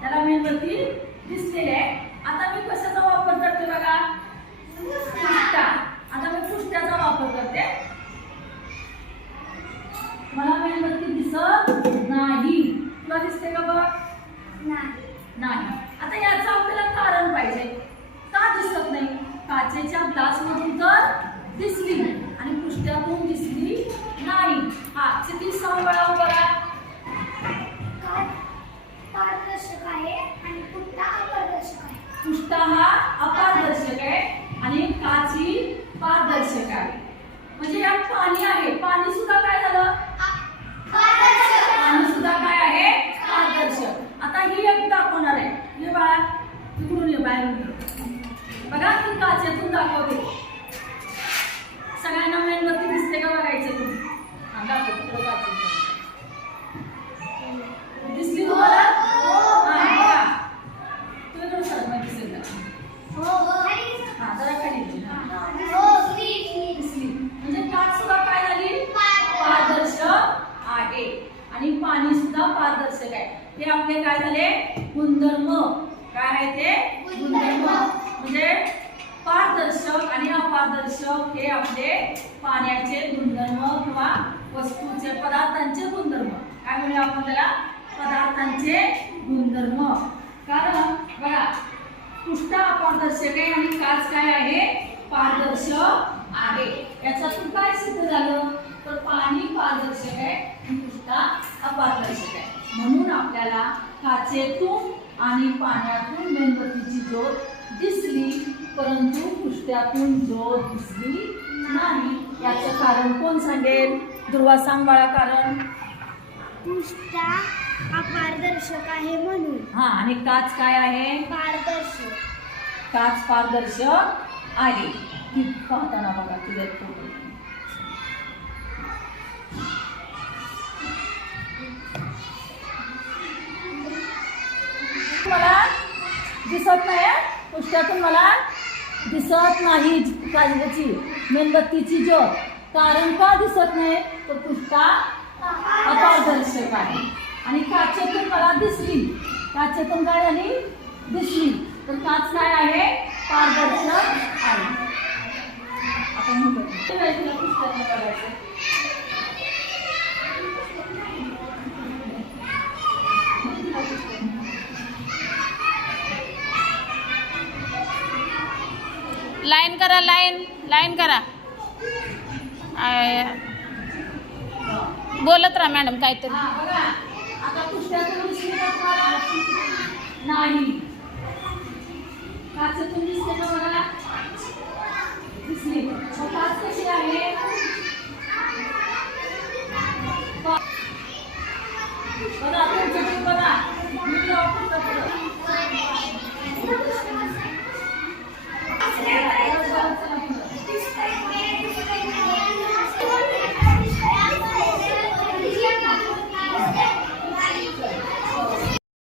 त्याला मेणबत्ती दिसलेली आहे. आता मी कशाचा वापर करते बघा? पुष्टा. आता मी पुष्ट्याचा वापर करते. मला मेणबत्ती दिसत नाही. तुला दिसते का बघ? नाही आता याचं आपल्याला कारण पाहिजे का दिसत नाही काचेच्या ग्लास मधून तर दिसली आणि पुष्ट्यातून दिसली नाही हा किती सहा वेळा उभा राहा. पारदर्शक आहे आणि पुट्टा अपारदर्शक आहे पुष्टा हा अपारदर्शक आहे आणि काची पारदर्शक आहे. म्हणजे यात पाणी आहे. पाणी सुद्धा काय झालं? पाणी सुद्धा काय आहे? पारदर्शक आता ही एक दाखवणार आहे. ये बाळा तिकडून ये बाहेर बघा ती काचेतून दाखवते. सगळ्यांना मेणबत्ती दिसते का बघायचं तुम्ही हा दाखव तिकडं काचेतून. दिसली तुम्हाला हा बघा तू इकडं सर मग दिसेल का? हा जरा खाली घे. हा. दिसली म्हणजे काच सुद्धा काय झाली पारदर्शक आहे आणि पाणी पारदर्शक आहे. हे आपले काय झाले? गुणधर्म. काय आहे ते? गुणधर्म. म्हणजे पारदर्शक आणि अपारदर्शक हे आपले पाण्याचे गुणधर्म किंवा वस्तूचे पदार्थांचे गुणधर्म. काय म्हणूया आपण त्याला? पदार्थांचे गुणधर्म. कारण बघा पृष्ठ अपारदर्शक आहे आणि काच काय आहे? पारदर्शक आहे. याच्यातून काय सिद्ध झालं? तर पाणी पारदर्शक आहे आणि पृष्ठ अपारदर्शक आहे म्हणून आपल्याला काचेतून आणि पाण्यातून मेणबत्तीची ज्योत दिसली परंतु पृष्ठातून ज्योत दिसली नाही. याचं कारण कोण सांगेल? दुर्वा सांग बाळा कारण. पुष्टा अपारदर्शक आहे म्हणून. हा आणि काच काय आहे? पारदर्शक. काच पारदर्शक आहे. पाहताना बघा तुझ्या दिसत नाही पुष्ट्यातून मला दिसत नाही कागदाची मेणबत्तीची ज्योत कारण का दिसत नाही? तर पुष्टा अपारदर्शक आहे. आणि काचेतून मला दिसली? काचेतून काय झाली दिसली? तर काच काय आहे? पारदर्शक आहे. आपण म्हणतो करायचं करा लाईन लाईन करा. बोलत राहा मॅडम काहीतरी. बघा.